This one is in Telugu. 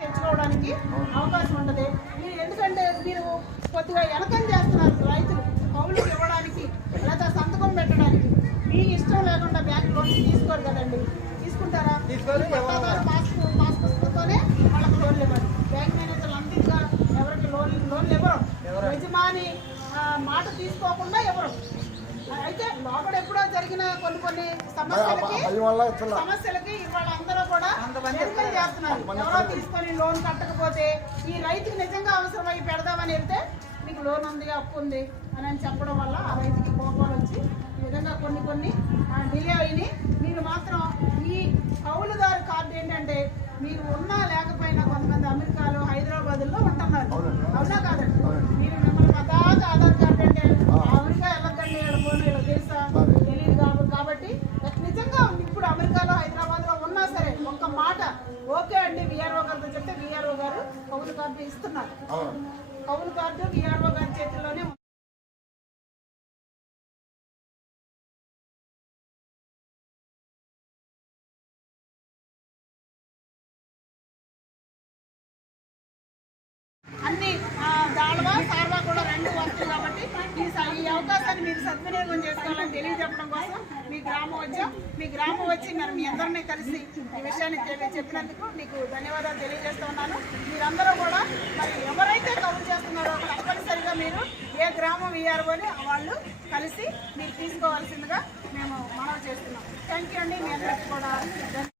తెచ్చుకోవడానికి అవకాశం ఉంటుంది. మీరు ఎందుకంటే మీరు కొద్దిగా వెనకం చేస్తున్నారు రైతులు కౌలుకి ఇవ్వడానికి లేదా సంతకం పెట్టడానికి. మీ ఇష్టం లేకుండా బ్యాంక్ లోన్ తీసుకోరు కదండి, తీసుకుంటారా? పాస్ పుస్తకంతోనే వాళ్ళకి లోన్లు ఇవ్వాలి. బ్యాంక్ మేనేజర్లు అంతిగా ఎవరికి లోన్లు ఇవ్వరు, యజమాని మాట తీసుకోకుండా ఎవరు. అయితే లోపల ఎప్పుడో జరిగిన కొన్ని సమస్యలకి ఇవాళ అందరూ కూడా వెరిఫై చేస్తున్నారు. ఎవరో తీసుకొని లోన్ కట్టకపోతే ఈ రైతుకి నిజంగా అవసరమై పెడదామని వెళ్తే మీకు లోన్ ఉంది, అప్పు ఉంది అని చెప్పడం వల్ల ఆ రైతుకి కోపాలు వచ్చి ఈ విధంగా కొన్ని డిలే అయినాయి. మీరు మాత్రం ఈ కౌలుదారు కార్డు ఏంటంటే మీరు ఉన్నా లేకపోయినా కొంతమంది అమెరికాలో హైదరాబాద్లో ఉంటున్నారు, అవునా కాదండి? మీరు మిమ్మల్ని పదాక ఆధార్ కార్డు అంటే అమెరికా వెళ్ళకండి, ఇలా తెలుసా తెలియదు కాబట్టి నిజంగా ఇప్పుడు అమెరికాలో హైదరాబాద్లో ఉన్నా సరే ఒక్క మాట ఓకే అండి విఆర్ఓ గారితో చెప్తే విఆర్ఓ గారు కౌలు కార్డు ఇస్తున్నారు. కౌలు కార్డు విఆర్ఓ గారి చేతుల్లోనే అన్ని దాళవా సార్వా కూడా రెండు వస్తుంది కాబట్టి ఈ అవకాశాన్ని మీరు సద్వినియోగం చేసుకోవాలని తెలియజెప్పడం కోసం మీ గ్రామం వచ్చి మరి మీ అందరినీ కలిసి ఈ విషయాన్ని చెప్పినందుకు మీకు ధన్యవాదాలు తెలియజేస్తున్నాను. మీరందరూ కూడా మరి ఎవరైతే కౌలు చేస్తున్నారో తప్పనిసరిగా మీరు ఏ గ్రామం విఆర్ఓని వాళ్ళు కలిసి మీరు తీసుకోవాల్సిందిగా మేము మనవి చేస్తున్నాం. థ్యాంక్ యూ అండి. మీ అందరికీ కూడా